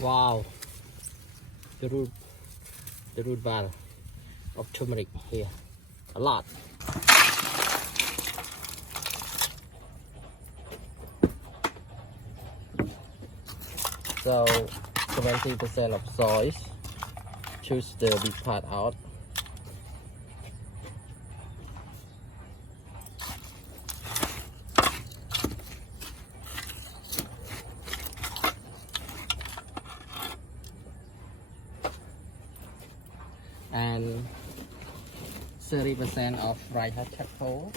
Wow, the root, the root ball of turmeric here, a lot. So 70% of soil, choose the big part out. And 30% of dry hot charcoal.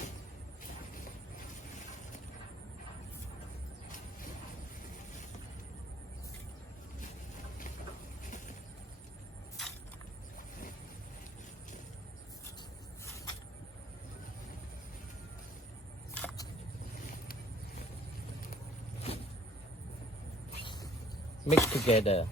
Mix together.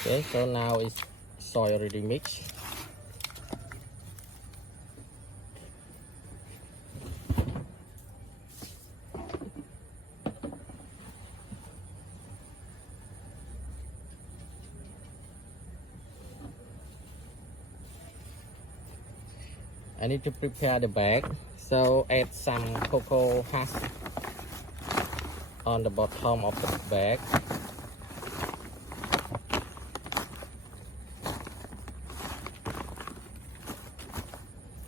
Okay, so now it's soil already mixed. I need to prepare the bag, so add some cocoa husk on the bottom of the bag.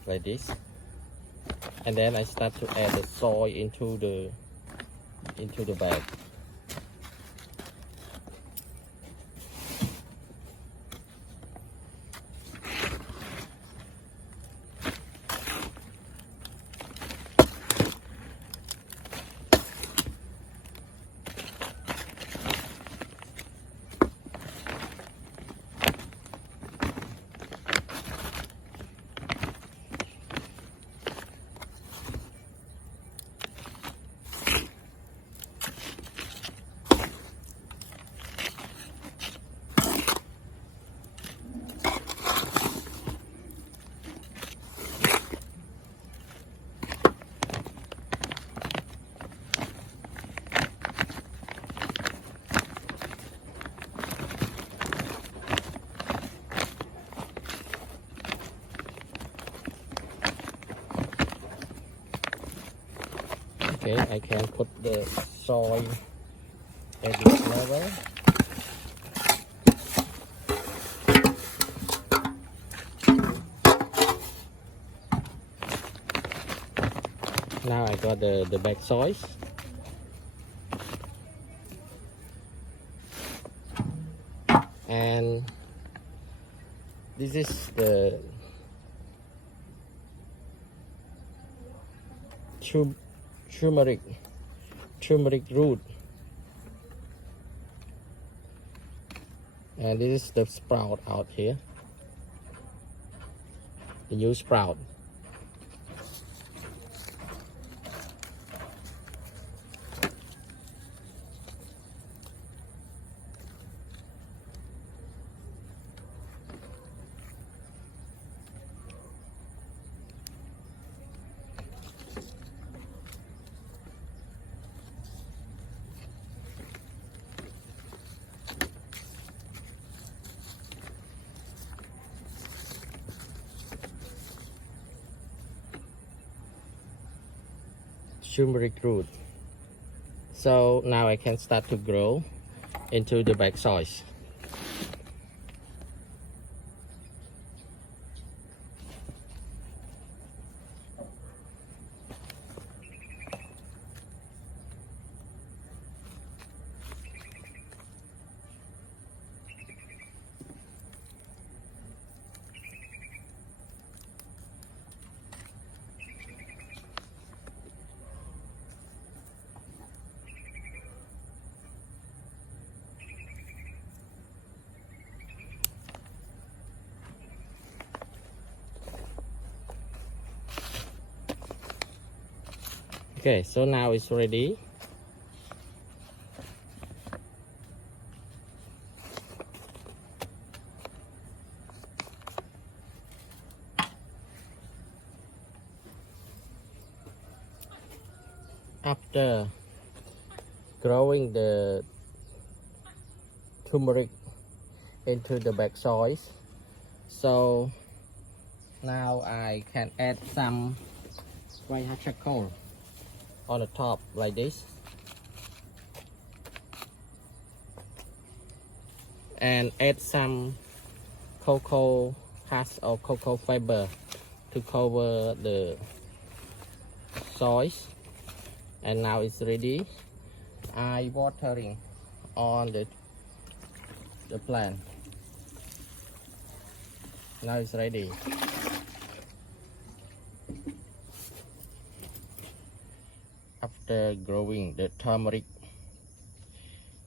Like this, and then I start to add the soil into the bag. Okay, I can put the soil at this level. Now I got the bag soil. And this is the turmeric root, and this is the sprout out here, the new sprout. Turmeric root. So now I can start to grow into the bag soil. Okay, so now it's ready. After growing the turmeric into the back soil, so now I can add some white charcoal on the top like this, and add some cocoa husk or cocoa fiber to cover the soil. And now it's ready. I watering on the plant. Now it's ready. After growing the turmeric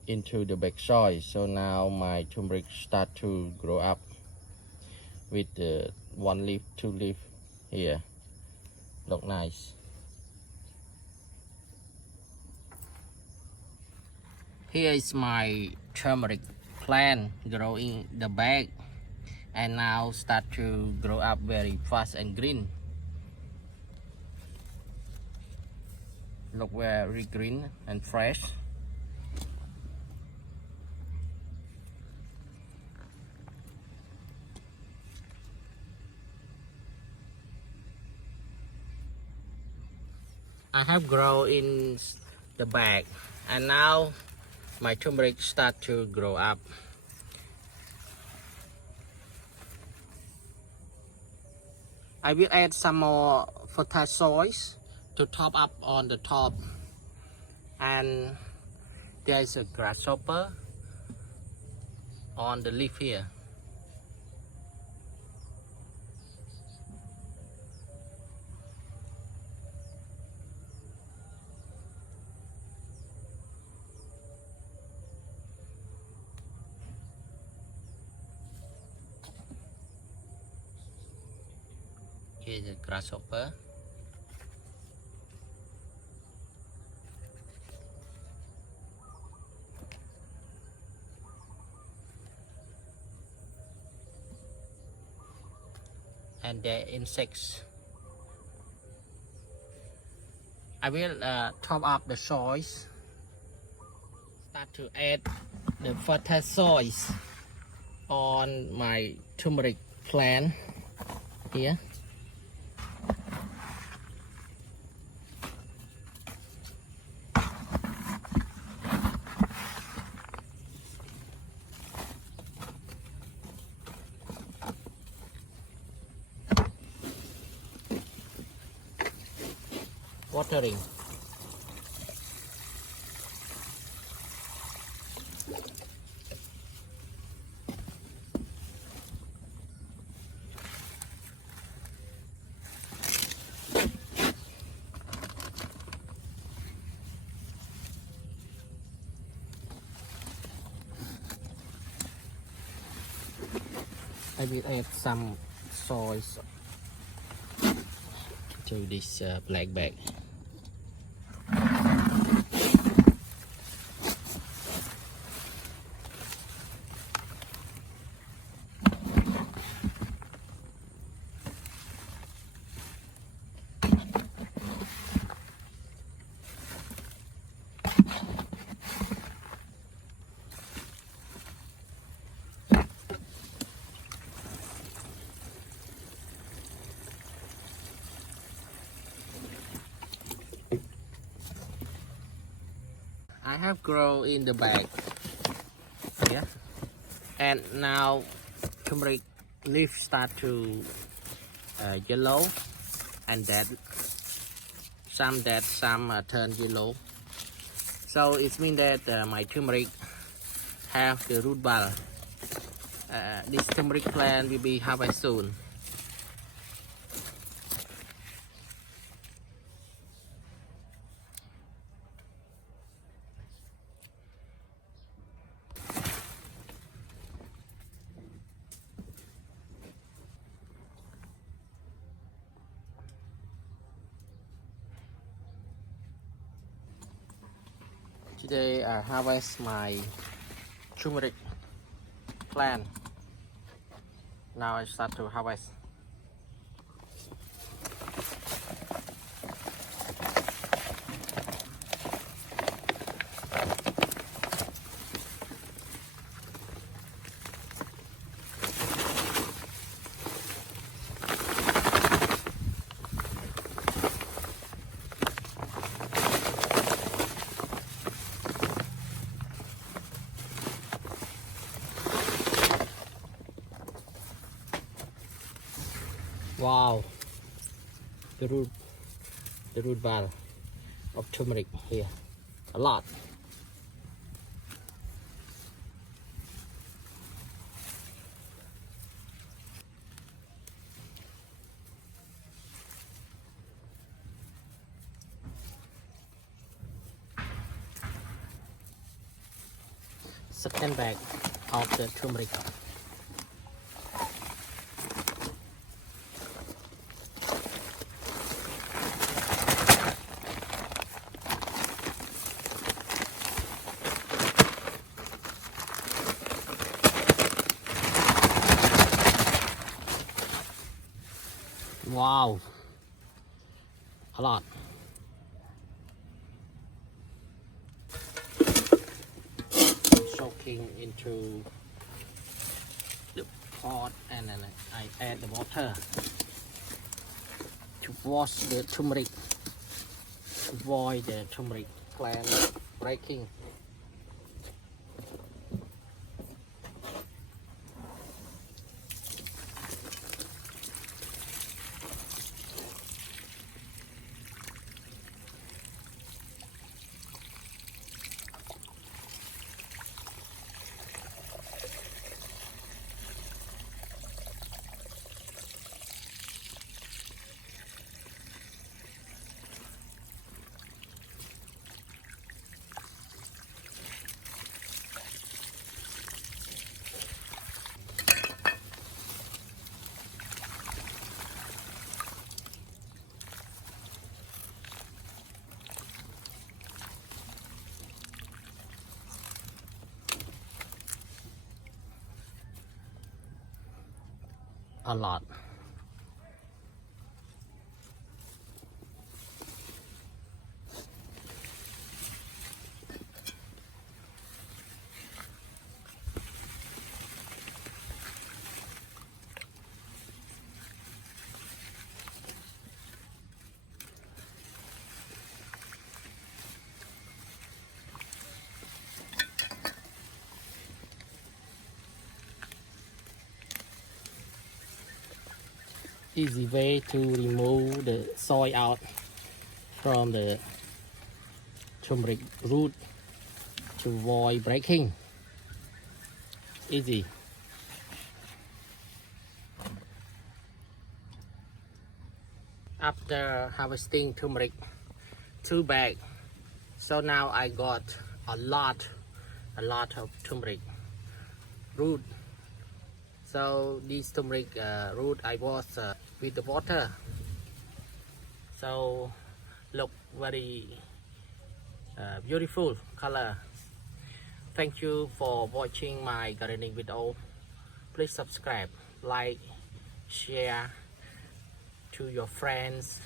into the back soil, so now my turmeric start to grow up with the 1 leaf, 2 leaf here. Look nice. Here is my turmeric plant growing the bag, and now start to grow up very fast and green. Look very green and fresh. I have grown in the bag, and now my turmeric start to grow up. I will add some more fertile soils to top up on the top, and there is a grasshopper on the leaf here. Here's a grasshopper. And the insects. I will top up the soils. Start to add the fertile soils on my turmeric plant here. Watering. I will add some soy to this black bag. I have grown in the bag here, and now turmeric leaf start to yellow, and dead. Some dead, some turn yellow. So it means that my turmeric have the root ball. This turmeric plant will be harvested soon. Today I harvest my turmeric plant. Now I start to harvest. Wow, the root ball of turmeric here, a lot. Second bag of the turmeric. Wow, a lot. Soaking into the pot, and then I add the water to wash the turmeric, avoid the turmeric plant breaking. A lot. Easy way to remove the soil out from the turmeric root to avoid breaking. Easy. After harvesting turmeric, 2 bags, so now I got a lot of turmeric root. So this turmeric root I wash with the water, so look very beautiful color. Thank you for watching my gardening video. Please subscribe, like, share to your friends.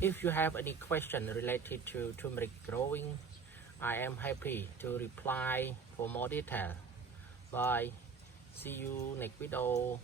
If you have any question related to turmeric growing, I am happy to reply for more detail. Bye. See you next video.